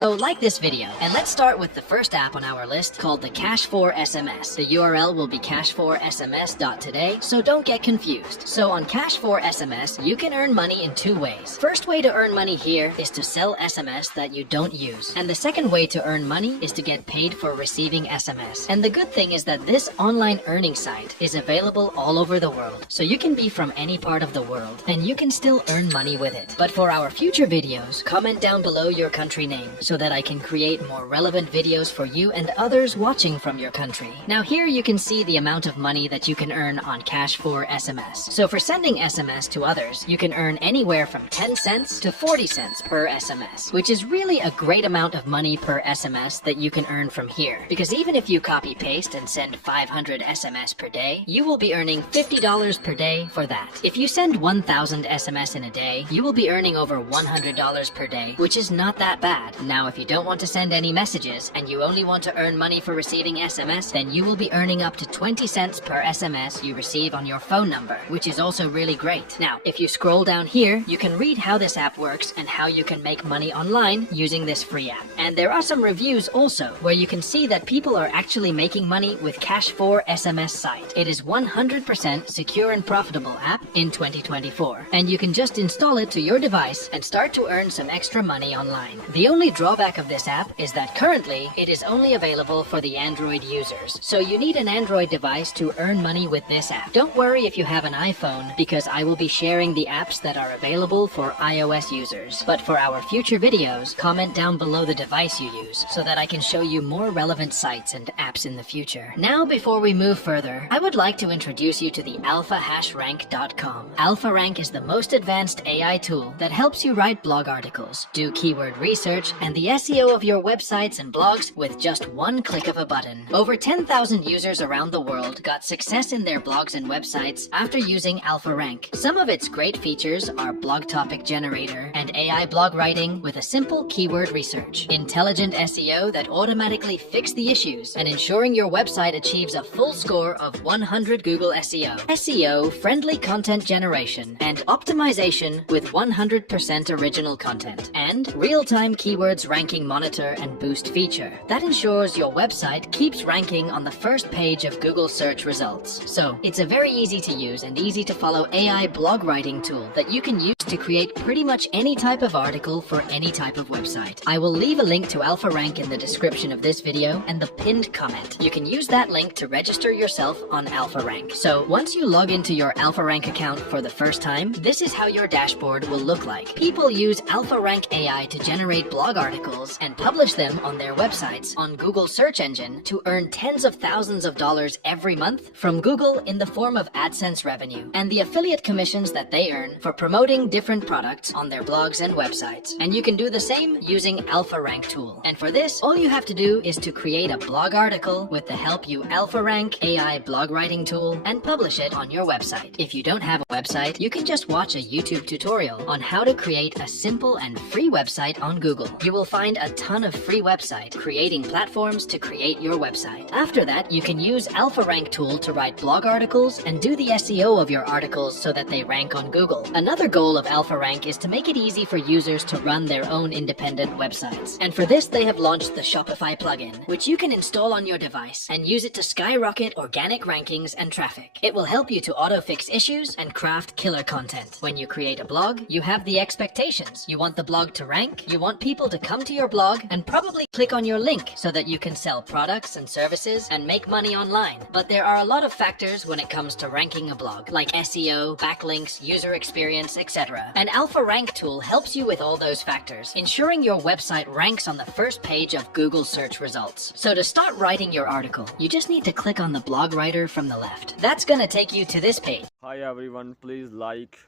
So like this video, and let's start with the first app on our list called the Cash4SMS. The URL will be cash4sms.today, so don't get confused. So on Cash4SMS, you can earn money in two ways. First way to earn money here is to sell SMS that you don't use. And the second way to earn money is to get paid for receiving SMS. And the good thing is that this online earning site is available all over the world. So you can be from any part of the world, and you can still earn money with it. But for our future videos, comment down below your country name, so that I can create more relevant videos for you and others watching from your country. Now here you can see the amount of money that you can earn on Cash4SMS. So for sending SMS to others, you can earn anywhere from 10 cents to 40 cents per SMS, which is really a great amount of money per SMS that you can earn from here. Because even if you copy paste and send 500 SMS per day, you will be earning $50 per day for that. If you send 1,000 SMS in a day, you will be earning over $100 per day, which is not that bad. Now, if you don't want to send any messages and you only want to earn money for receiving SMS, then you will be earning up to 20 cents per SMS you receive on your phone number, which is also really great. Now, if you scroll down here, you can read how this app works and how you can make money online using this free app. And there are some reviews also where you can see that people are actually making money with Cash4SMS site. It is 100% secure and profitable app in 2024. And you can just install it to your device and start to earn some extra money online. The only drawback of this app is that currently it is only available for the Android users. So you need an Android device to earn money with this app. Don't worry if you have an iPhone, because I will be sharing the apps that are available for iOS users. But for our future videos, comment down below the device you use so that I can show you more relevant sites and apps in the future. Now, before we move further, I would like to introduce you to the AlphaRank.com. AlphaRank is the most advanced AI tool that helps you write blog articles, do keyword research, and the SEO of your websites and blogs with just one click of a button. Over 10,000 users around the world got success in their blogs and websites after using AlphaRank. Some of its great features are blog topic generator and AI blog writing with a simple keyword research, intelligent SEO that automatically fix the issues, and ensuring your website achieves a full score of 100 Google SEO, friendly content generation, and optimization with 100% original content, and real-time keywords ranking monitor and boost feature that ensures your website keeps ranking on the first page of Google search results. So it's a very easy to use and easy to follow AI blog writing tool that you can use to create pretty much any type of article for any type of website. I will leave a link to AlphaRank in the description of this video and the pinned comment. You can use that link to register yourself on AlphaRank. So once you log into your AlphaRank account for the first time, this is how your dashboard will look like. People use AlphaRank AI to generate blog articles and publish them on their websites on Google search engine to earn tens of thousands of dollars every month from Google in the form of AdSense revenue and the affiliate commissions that they earn for promoting different products on their blogs and websites. And you can do the same using AlphaRank tool. And for this, all you have to do is to create a blog article with the help you AlphaRank AI blog writing tool and publish it on your website. If you don't have a website, you can just watch a YouTube tutorial on how to create a simple and free website on Google. You will find a ton of free website creating platforms to create your website. After that, you can use AlphaRank tool to write blog articles and do the SEO of your articles so that they rank on Google. Another goal of AlphaRank is to make it easy for users to run their own independent websites. And for this, they have launched the Shopify plugin, which you can install on your device and use it to skyrocket organic rankings and traffic. It will help you to auto-fix issues and craft killer content. When you create a blog, you have the expectations. You want the blog to rank, you want people to come to your blog and probably click on your link so that you can sell products and services and make money online. But there are a lot of factors when it comes to ranking a blog, like SEO, backlinks, user experience, etc. An AlphaRank tool helps you with all those factors, ensuring your website ranks on the first page of Google search results. So to start writing your article, you just need to click on the blog writer from the left. That's gonna take you to this page. Hi everyone, please like,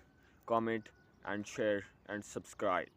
comment and share and subscribe.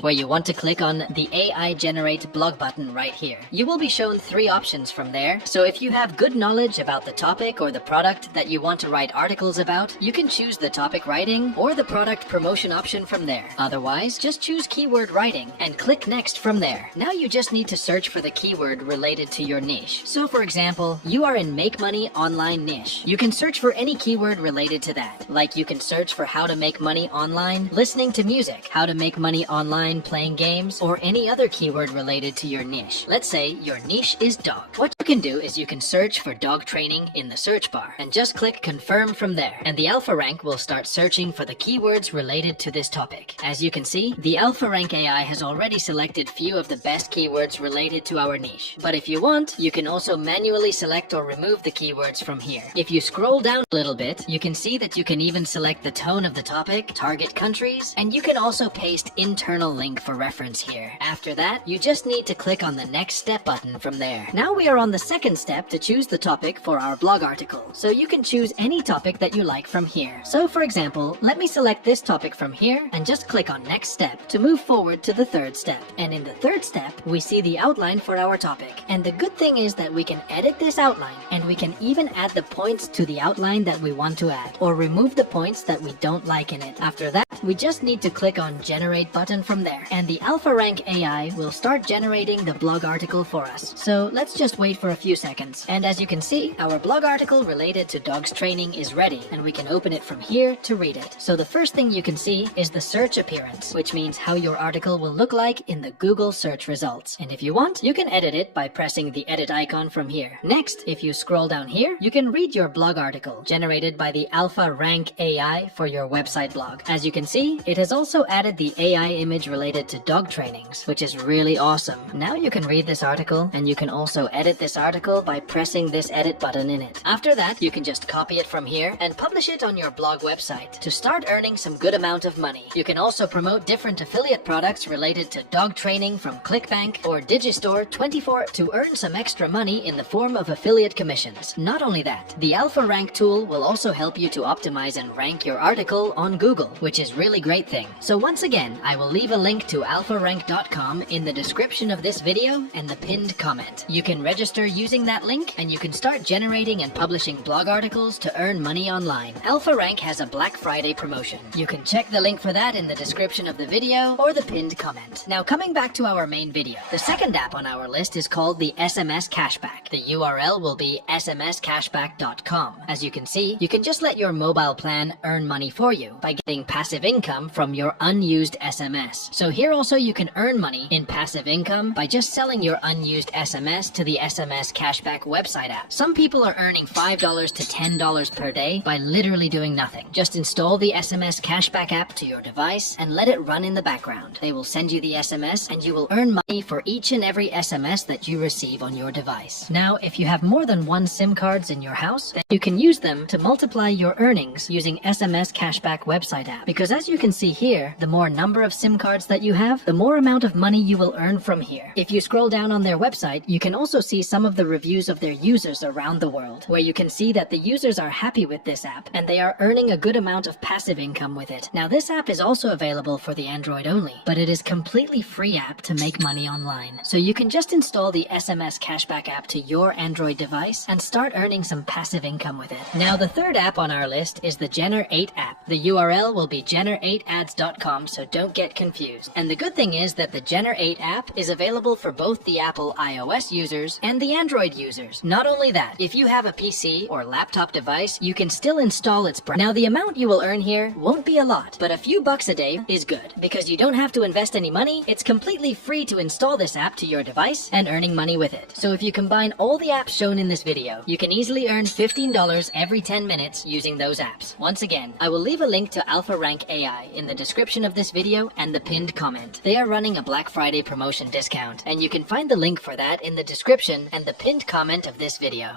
where you want to click on the AI Generate blog button right here. You will be shown 3 options from there, so if you have good knowledge about the topic or the product that you want to write articles about, you can choose the topic writing or the product promotion option from there. Otherwise, just choose keyword writing and click next from there. Now you just need to search for the keyword related to your niche. So for example, you are in make money online niche. You can search for any keyword related to that. Like you can search for how to make money online listening to music, how to make money online online playing games, or any other keyword related to your niche. Let's say your niche is dog. What you can do is you can search for dog training in the search bar and just click confirm from there, and the AlphaRank will start searching for the keywords related to this topic. As you can see, the AlphaRank AI has already selected few of the best keywords related to our niche. But if you want, you can also manually select or remove the keywords from here. If you scroll down a little bit, you can see that you can even select the tone of the topic, target countries, and you can also paste internal link for reference here. After that, you just need to click on the next step button from there. Now we are on the second step to choose the topic for our blog article. So you can choose any topic that you like from here. So for example, let me select this topic from here and just click on next step to move forward to the third step. And in the third step, we see the outline for our topic. And the good thing is that we can edit this outline, and we can even add the points to the outline that we want to add, or remove the points that we don't like in it. After that, we just need to click on generate button from there, and the AlphaRank AI will start generating the blog article for us. So let's just wait for a few seconds. And as you can see, our blog article related to dogs training is ready, and we can open it from here to read it. So the first thing you can see is the search appearance, which means how your article will look like in the Google search results. And if you want, you can edit it by pressing the edit icon from here. Next, if you scroll down here, you can read your blog article generated by the AlphaRank AI for your website blog. As you can see, it has also added the AI image related to dog trainings, which is really awesome. Now you can read this article, and you can also edit this article by pressing this edit button in it. After that, you can just copy it from here and publish it on your blog website to start earning some good amount of money. You can also promote different affiliate products related to dog training from ClickBank or Digistore24 to earn some extra money in the form of affiliate commissions. Not only that, the AlphaRank tool will also help you to optimize and rank your article on Google, which is really great thing. So once again, I will leave a link to alpharank.com in the description of this video and the pinned comment. You can register using that link, and you can start generating and publishing blog articles to earn money online. AlphaRank has a Black Friday promotion. You can check the link for that in the description of the video or the pinned comment. Now coming back to our main video, the second app on our list is called the SMS Cashback. The URL will be smscashback.com. As you can see, you can just let your mobile plan earn money for you by getting passive income from your unused SMS. So here also you can earn money in passive income by just selling your unused SMS to the SMS Cashback website app. Some people are earning $5 to $10 per day by literally doing nothing. Just install the SMS Cashback app to your device and let it run in the background. They will send you the SMS, and you will earn money for each and every SMS that you receive on your device. Now, if you have more than one SIM cards in your house, then you can use them to multiply your earnings using SMS Cashback website app. Because as you can see here, the more number of SIM cards that you have, the more amount of money you will earn from here. If you scroll down on their website, you can also see some of the reviews of their users around the world, where you can see that the users are happy with this app and they are earning a good amount of passive income with it. Now this app is also available for the Android only, but it is completely free app to make money online. So you can just install the SMS Cashback app to your Android device and start earning some passive income with it. Now the third app on our list is the Gener8 app. The URL will be gener8ads.com, so don't get confused. And the good thing is that the Gener8 app is available for both the Apple iOS users and the Android users. Not only that, if you have a PC or laptop device, you can still install its browser. Now the amount you will earn here won't be a lot, but a few bucks a day is good because you don't have to invest any money. It's completely free to install this app to your device and earning money with it. So if you combine all the apps shown in this video, you can easily earn $15 every 10 minutes using those apps. Once again, I will leave a link to AlphaRank AI in the description of this video and the pinned comment. They are running a Black Friday promotion discount, and you can find the link for that in the description and the pinned comment of this video.